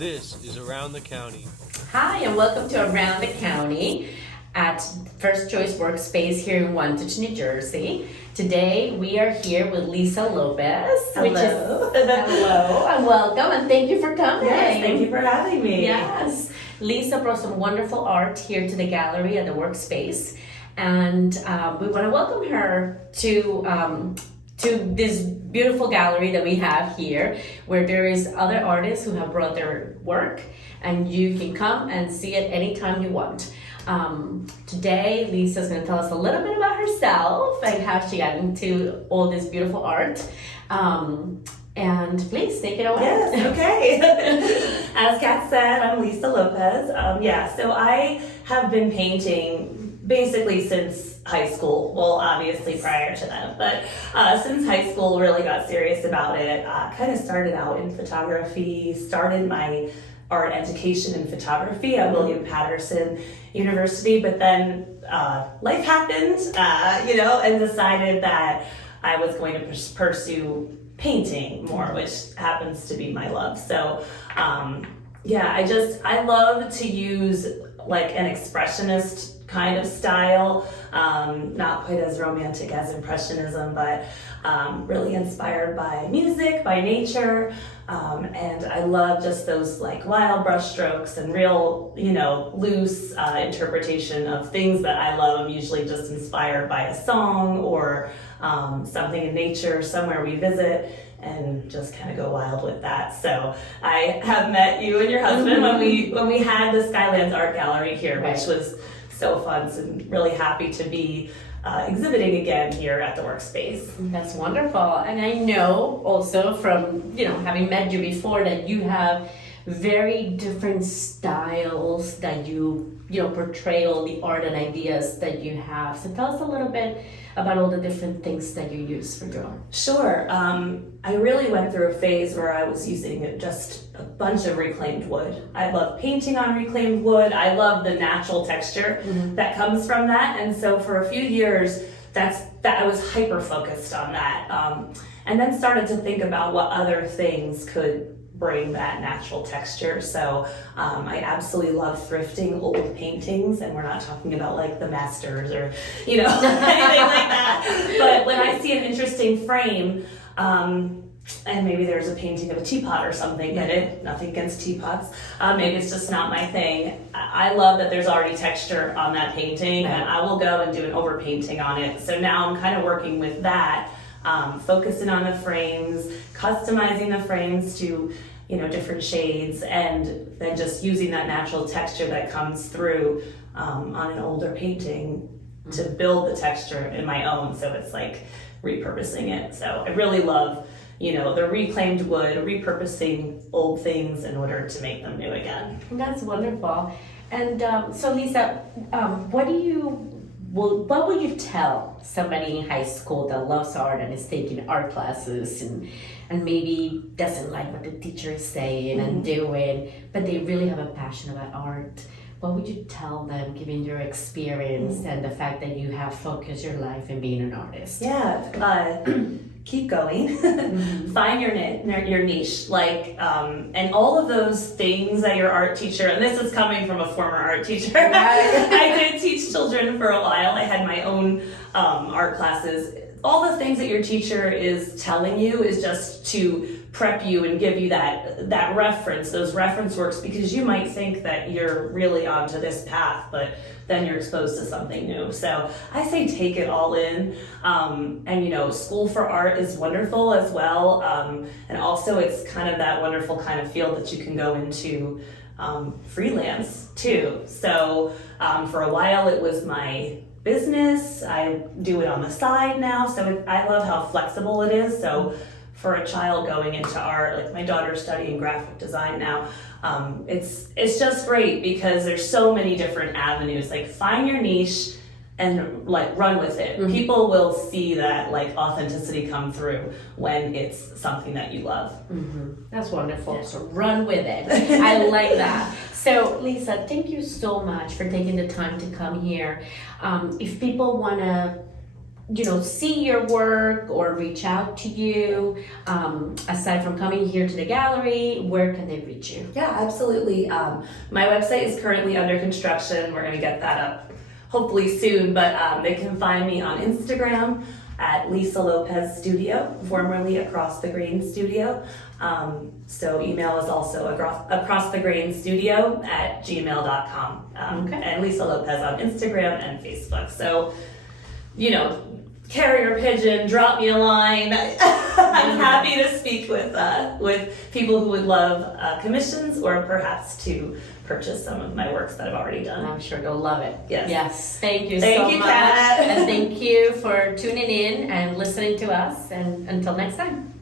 This is Around the County. Hi, and welcome to Around the County at First Choice Workspace here in Wantage, New Jersey. Today we are here with Lisa Lopez. Hello. Hello, and welcome, and thank you for coming. Yes, thank you for having me. Yes. Lisa brought some wonderful art here to the gallery at the Workspace, and we want to welcome her to this beautiful gallery that we have here, where there is other artists who have brought their work, and you can come and see it anytime you want. Today, Lisa's going to tell us a little bit about herself and how she got into all this beautiful art. And please take it away. Yes, okay. As Kat said, I'm Lisa Lopez. So I have been painting basically since high school. Well, obviously prior to that, but since high school, really got serious about it. Kind of started out in photography, started my art education in photography at William Patterson University, but then life happened, and decided that I was going to pursue painting more, which happens to be my love. So I love to use like an expressionist kind of style, not quite as romantic as Impressionism, but really inspired by music, by nature, and I love just those like wild brush strokes and real, loose interpretation of things that I love. I'm usually just inspired by a song or something in nature, somewhere we visit, and just kind of go wild with that. So I have met you and your husband when we had the Skylands Art Gallery here, which was so fun. So I'm really happy to be exhibiting again here at the Workspace. That's wonderful. And I know also from, having met you before that you have very different styles that you portray all the art and ideas that you have. So tell us a little bit about all the different things that you use for your art. Sure. I really went through a phase where I was using just a bunch of reclaimed wood. I love painting on reclaimed wood. I love the natural texture that comes from that. And so for a few years, that I was hyper focused on that. And then started to think about what other things could bring that natural texture. So I absolutely love thrifting old paintings, and we're not talking about like the masters or anything like that. But when I see an interesting frame, and maybe there's a painting of a teapot or something in it, nothing against teapots, maybe it's just not my thing. I love that there's already texture on that painting, and I will go and do an overpainting on it. So now I'm kind of working with that, focusing on the frames, customizing the frames to different shades, and then just using that natural texture that comes through on an older painting to build the texture in my own. So it's like repurposing it. So I really love, the reclaimed wood, repurposing old things in order to make them new again. That's wonderful. And so Lisa, what would you tell somebody in high school that loves art and is taking art classes and maybe doesn't like what the teacher is saying and doing, but they really have a passion about art? What would you tell them, given your experience and the fact that you have focused your life in being an artist? Yeah, keep going. Find your niche, and all of those things that your art teacher, and this is coming from a former art teacher. I did teach children for a while. I had my own art classes. All the things that your teacher is telling you is just to prep you and give you that reference, those reference works, because you might think that you're really onto this path, but then you're exposed to something new. So I say take it all in. And school for art is wonderful as well. And also it's kind of that wonderful kind of field that you can go into freelance too. So for a while it was my business. I do it on the side now. So I love how flexible it is. So for a child going into art, like my daughter's studying graphic design now, it's just great because there's so many different avenues. Like find your niche and like run with it. People will see that like authenticity come through when it's something that you love. That's wonderful. Yeah. So run with it. I like that. So Lisa, thank you so much for taking the time to come here. If people want to see your work or reach out to you, aside from coming here to the gallery, where can they reach you? Yeah, absolutely. My website is currently under construction. We're going to get that up hopefully soon, but they can find me on Instagram at Lisa Lopez Studio, formerly Across the Grain Studio. So email is also acrossthegrainstudio@gmail.com. Okay. And Lisa Lopez on Instagram and Facebook. So, carrier pigeon, drop me a line. I'm happy to speak with people who would love commissions or perhaps to purchase some of my works that I've already done. I'm sure you'll love it. Yes. Thank you Thank so you, much. Kat. And thank you for tuning in and listening to us. And until next time.